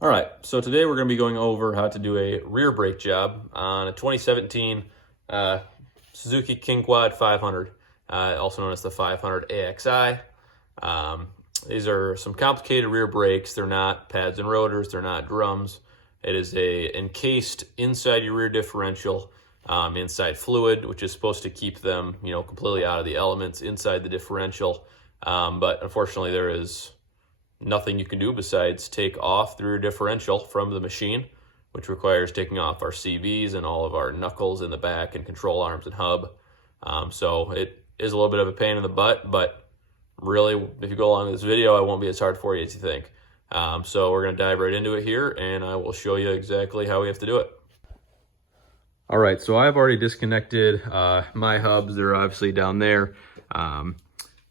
All right, so today we're going to be going over how to do a rear brake job on a 2017 Suzuki King Quad 500, also known as the 500 AXI. Um, these are some complicated rear brakes. They're not pads and rotors. They're not drums. It is a encased inside your rear differential, inside fluid, which is supposed to keep them, completely out of the elements inside the differential. But unfortunately, there is nothing you can do besides take off the rear differential from the machine, which requires taking off our CVs and all of our knuckles in the back and control arms and hub. So it is a little bit of a pain in the butt, but really, if you go along with this video, it won't be as hard for you as you think. So we're going to dive right into it here, and I will show you exactly how we have to do it. All right, so I've already disconnected my hubs. They're obviously down there.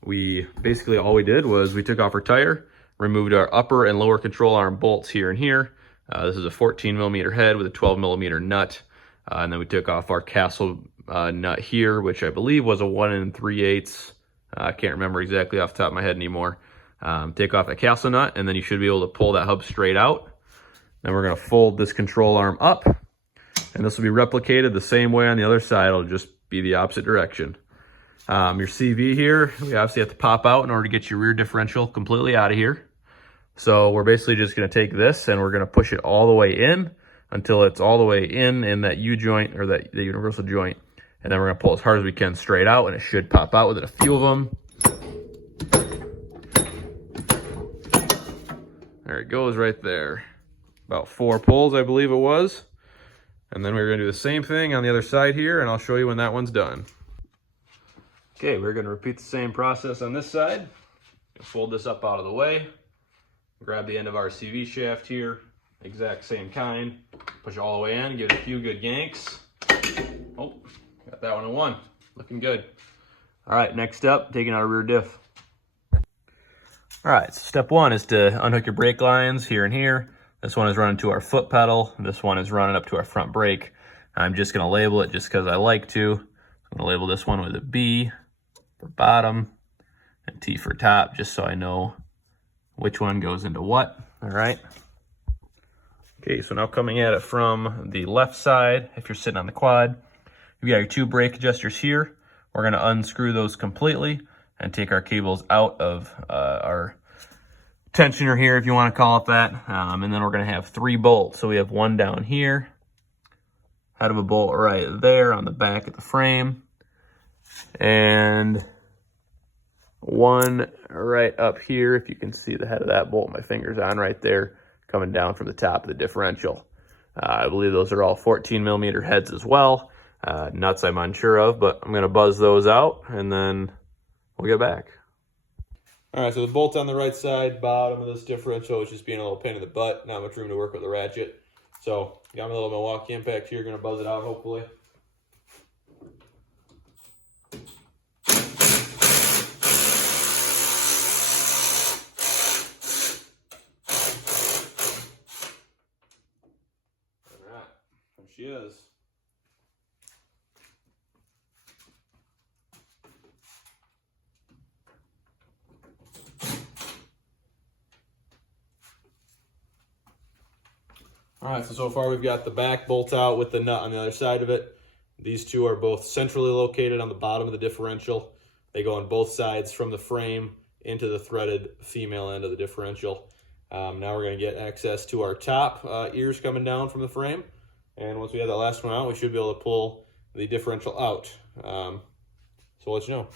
We basically, all we did was we took off our tire, removed our upper and lower control arm bolts here and here. This is a 14 millimeter head with a 12 millimeter nut. And then we took off our castle nut here, which I believe was a 1 3/8. I can't remember exactly off the top of my head anymore. Take off that castle nut, and then you should be able to pull that hub straight out. Then we're going to fold this control arm up, and this will be replicated the same way on the other side. It'll just be the opposite direction. Your CV here, we obviously have to pop out in order to get your rear differential completely out of here. So we're basically just going to take this and we're going to push it all the way in until it's all the way in that U-joint, or that the universal joint. And then we're going to pull as hard as we can straight out, and it should pop out within a few of them. There it goes right there. About 4 pulls, I believe it was. And then we're going to do the same thing on the other side here, and I'll show you when that one's done. Okay, we're going to repeat the same process on this side. Fold this up out of the way. Grab the end of our CV shaft here, exact same kind. Push it all the way in, give it a few good yanks. Oh, got that one in one. Looking good. All right, next up, taking out a rear diff. All right, so step one is to unhook your brake lines here and here. This one is running to our foot pedal. This one is running up to our front brake. I'm just going to label it just because I like to. I'm going to label this one with a B for bottom and T for top, just so I know which one goes into what. All right. Okay, so now coming at it from the left side, if you're sitting on the quad, you got your 2 brake adjusters here. We're going to unscrew those completely and take our cables out of our tensioner here, if you want to call it that. And then we're going to have 3 bolts. So we have one down here, head of a bolt right there on the back of the frame, and one right up here. If you can see the head of that bolt my finger's on right there, coming down from the top of the differential. I believe those are all 14 millimeter heads as well. Nuts I'm unsure of, but I'm going to buzz those out and then we'll get back. All right, so the bolt on the right side, bottom of this differential is just being a little pain in the butt. Not much room to work with the ratchet. So got my little Milwaukee impact here, going to buzz it out hopefully. She is. All right, so far we've got the back bolt out with the nut on the other side of it. These two are both centrally located on the bottom of the differential. They go on both sides from the frame into the threaded female end of the differential. Now we're going to get access to our top ears coming down from the frame. And once we have that last one out, we should be able to pull the differential out. So we'll let you know.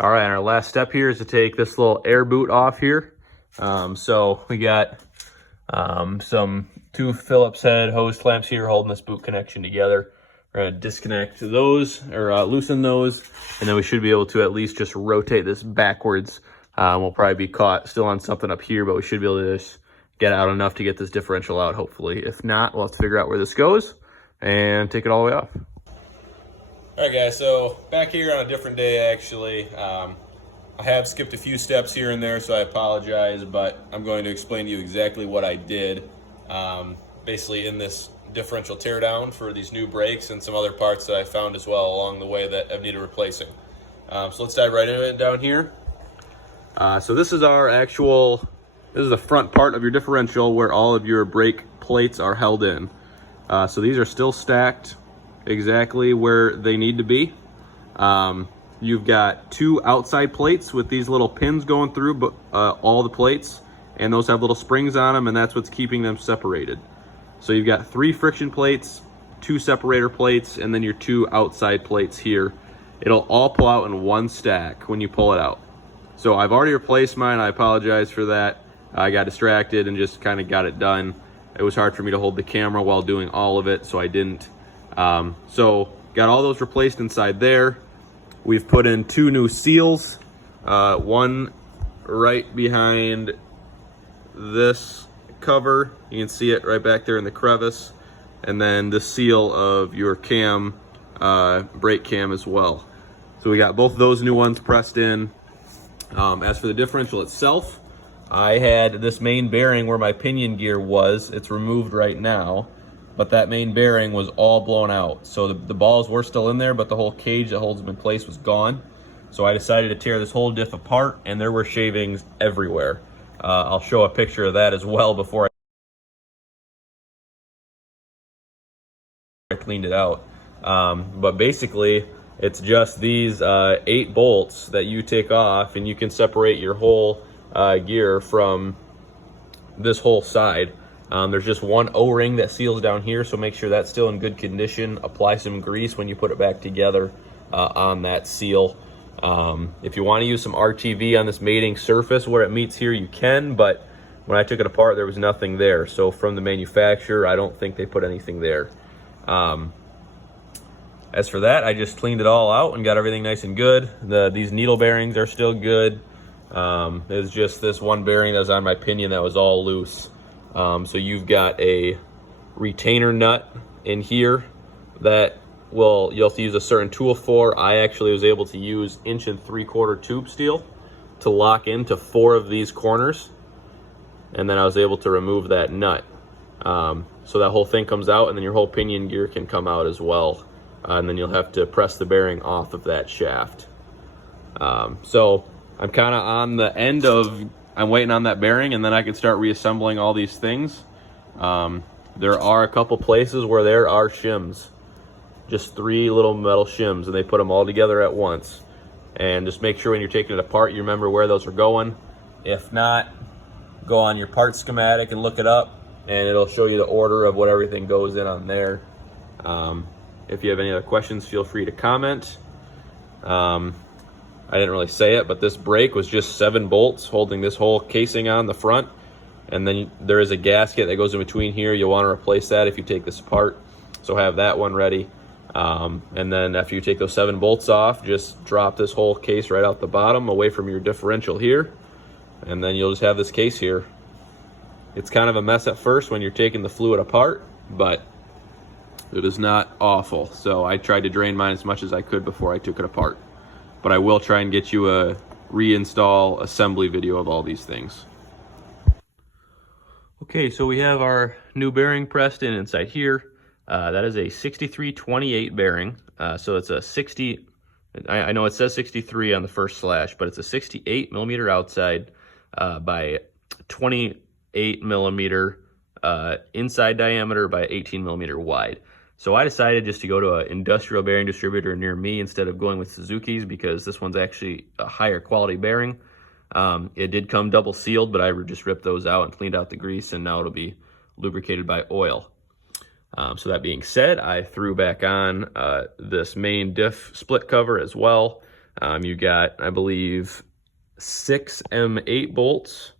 All right, and our last step here is to take this little air boot off here. So we got some 2 Phillips head hose clamps here holding this boot connection together. We're going to disconnect those, or loosen those, and then we should be able to at least just rotate this backwards. We'll probably be caught still on something up here, but we should be able to just get out enough to get this differential out, hopefully. If not, we'll have to figure out where this goes and take it all the way off. All right, guys, so back here on a different day, actually. I have skipped a few steps here and there, so I apologize, but I'm going to explain to you exactly what I did basically in this differential teardown for these new brakes and some other parts that I found as well along the way that have needed replacing. So let's dive right into it down here. So this is our actual this is the front part of your differential where all of your brake plates are held in. So these are still stacked exactly where they need to be. You've got 2 outside plates with these little pins going through all the plates, and those have little springs on them, and that's what's keeping them separated. So you've got 3 friction plates, 2 separator plates, and then your 2 outside plates here. It'll all pull out in one stack when you pull it out. So I've already replaced mine. I apologize for that. I got distracted and just kind of got it done. It was hard for me to hold the camera while doing all of it, so I didn't. So got all those replaced inside there. We've put in 2 new seals, one right behind this cover. You can see it right back there in the crevice. And then the seal of your cam, brake cam as well. So we got both of those new ones pressed in. As for the differential itself, I had this main bearing where my pinion gear was. It's removed right now, but that main bearing was all blown out. So the balls were still in there, but the whole cage that holds them in place was gone. So I decided to tear this whole diff apart, and there were shavings everywhere. I'll show a picture of that as well before I cleaned it out. But basically, it's just these 8 bolts that you take off, and you can separate your whole gear from this whole side. There's just one O-ring that seals down here, so make sure that's still in good condition. Apply some grease when you put it back together on that seal. If you want to use some RTV on this mating surface where it meets here, you can, but when I took it apart, there was nothing there. So from the manufacturer, I don't think they put anything there. As for that, I just cleaned it all out and got everything nice and good. These needle bearings are still good. It's just this one bearing that was on my pinion that was all loose. So you've got a retainer nut in here that you'll have to use a certain tool for. I actually was able to use 1 3/4 tube steel to lock into 4 of these corners, and then I was able to remove that nut. So that whole thing comes out, and then your whole pinion gear can come out as well. And then you'll have to press the bearing off of that shaft. So I'm kind of on the end of, I'm waiting on that bearing, and then I can start reassembling all these things. There are a couple places where there are shims, just 3 little metal shims, and they put them all together at once. And just make sure when you're taking it apart, you remember where those are going. If not, go on your part schematic and look it up, and it'll show you the order of what everything goes in on there. If you have any other questions, feel free to comment. I didn't really say it, but this brake was just 7 bolts holding this whole casing on the front. And then there is a gasket that goes in between here. You'll want to replace that if you take this apart. So have that one ready. And then after you take those 7 bolts off, just drop this whole case right out the bottom away from your differential here. And then you'll just have this case here. It's kind of a mess at first when you're taking the fluid apart, but it is not awful. So I tried to drain mine as much as I could before I took it apart. But I will try and get you a reinstall assembly video of all these things. Okay, so we have our new bearing pressed in inside here. That is a 6328 bearing. So it's a 60, I know it says 63 on the first slash, but it's a 68 millimeter outside by 28 millimeter inside diameter by 18 millimeter wide. So I decided just to go to an industrial bearing distributor near me instead of going with Suzuki's, because this one's actually a higher quality bearing. It did come double sealed, but I just ripped those out and cleaned out the grease, and now it'll be lubricated by oil. So that being said, I threw back on this main diff split cover as well. You got, I believe, 6 M8 bolts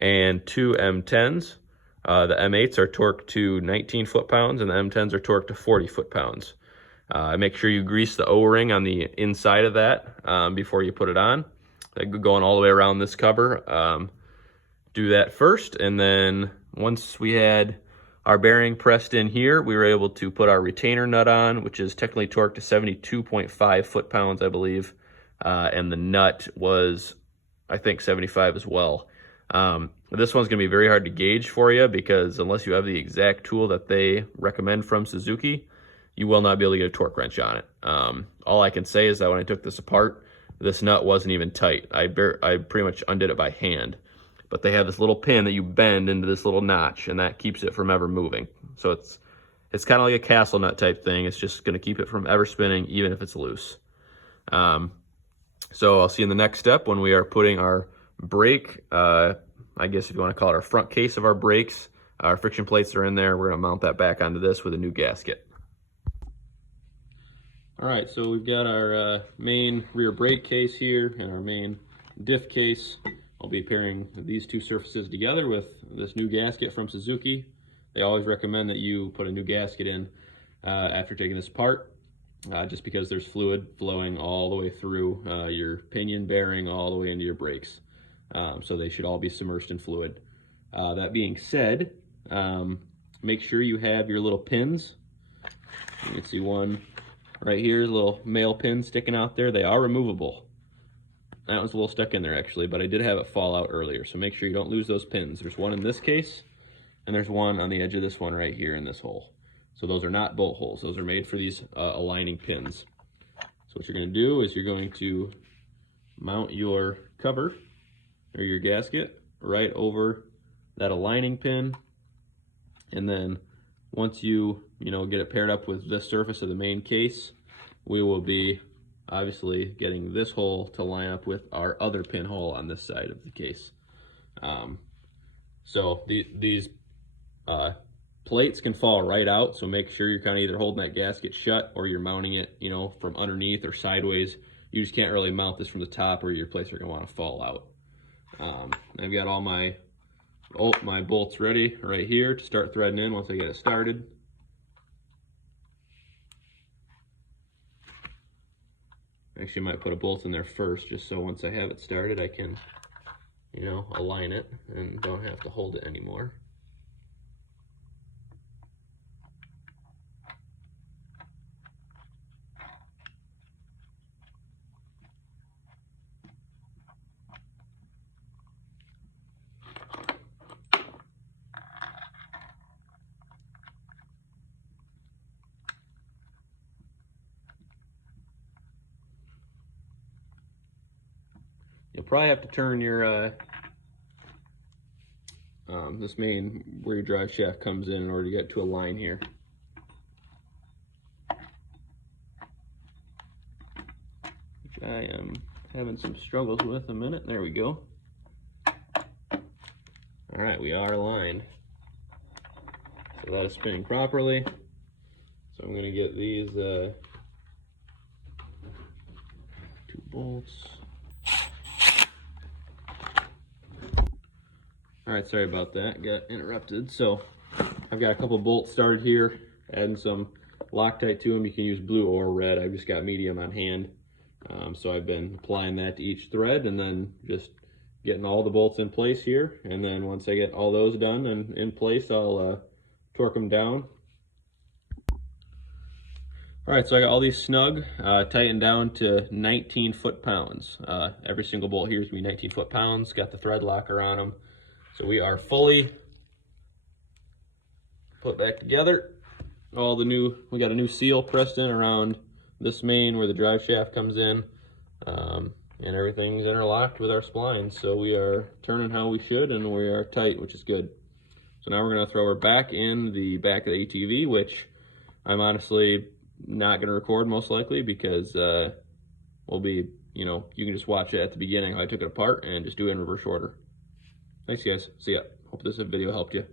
and 2 M10s. The M8s are torqued to 19 foot-pounds, and the M10s are torqued to 40 foot-pounds. Make sure you grease the O-ring on the inside of that before you put it on. Going all the way around this cover. Do that first, and then once we had our bearing pressed in here, we were able to put our retainer nut on, which is technically torqued to 72.5 foot-pounds, I believe. And the nut was, I think, 75 as well. This one's going to be very hard to gauge for you, because unless you have the exact tool that they recommend from Suzuki, you will not be able to get a torque wrench on it. All I can say is that when I took this apart, this nut wasn't even tight. I pretty much undid it by hand. but they have this little pin that you bend into this little notch, and that keeps it from ever moving. So it's kind of like a castle nut type thing. It's just going to keep it from ever spinning, even if it's loose. So I'll see you in the next step when we are putting our brake, I guess if you want to call it our front case of our brakes. Our friction plates are in there. We're going to mount that back onto this with a new gasket. All right, so we've got our main rear brake case here and our main diff case. I'll be pairing these two surfaces together with this new gasket from Suzuki. They always recommend that you put a new gasket in after taking this apart, just because there's fluid flowing all the way through your pinion bearing all the way into your brakes. So they should all be submerged in fluid. That being said, make sure you have your little pins. You can see one right here, little male pin sticking out there. They are removable. That was a little stuck in there actually, but I did have it fall out earlier, so make sure you don't lose those pins. There's one in this case, and there's one on the edge of this one right here in this hole. So those are not bolt holes. Those are made for these aligning pins. So what you're going to do is you're going to mount your cover or your gasket right over that aligning pin, and then once you get it paired up with this surface of the main case, we will be obviously getting this hole to line up with our other pinhole on this side of the case. So these plates can fall right out, so make sure you're kind of either holding that gasket shut or you're mounting it from underneath or sideways. You just can't really mount this from the top or your plates are going to want to fall out. I've got all my bolts ready right here to start threading in once I get it started. Actually, I might put a bolt in there first, just so once I have it started, I can, align it and don't have to hold it anymore. You'll probably have to turn your this main where your drive shaft comes in order to get to a line here. Which I am having some struggles with a minute. There we go. All right, we are aligned. So that is spinning properly. So I'm going to get these 2 bolts. All right, sorry about that, got interrupted. So I've got a couple bolts started here, adding some Loctite to them. You can use blue or red. I've just got medium on hand. So I've been applying that to each thread and then just getting all the bolts in place here. And then once I get all those done and in place, I'll torque them down. All right, so I got all these snug, tightened down to 19 foot-pounds. Every single bolt here is going to be 19 foot-pounds. Got the thread locker on them. So we are fully put back together. We got a new seal pressed in around this main where the drive shaft comes in, and everything's interlocked with our splines. So we are turning how we should, and we are tight, which is good. So now we're going to throw her back in the back of the ATV, which I'm honestly not going to record most likely because we'll be, you can just watch it at the beginning how I took it apart and just do it in reverse order. Thanks guys, see ya. Hope this video helped you.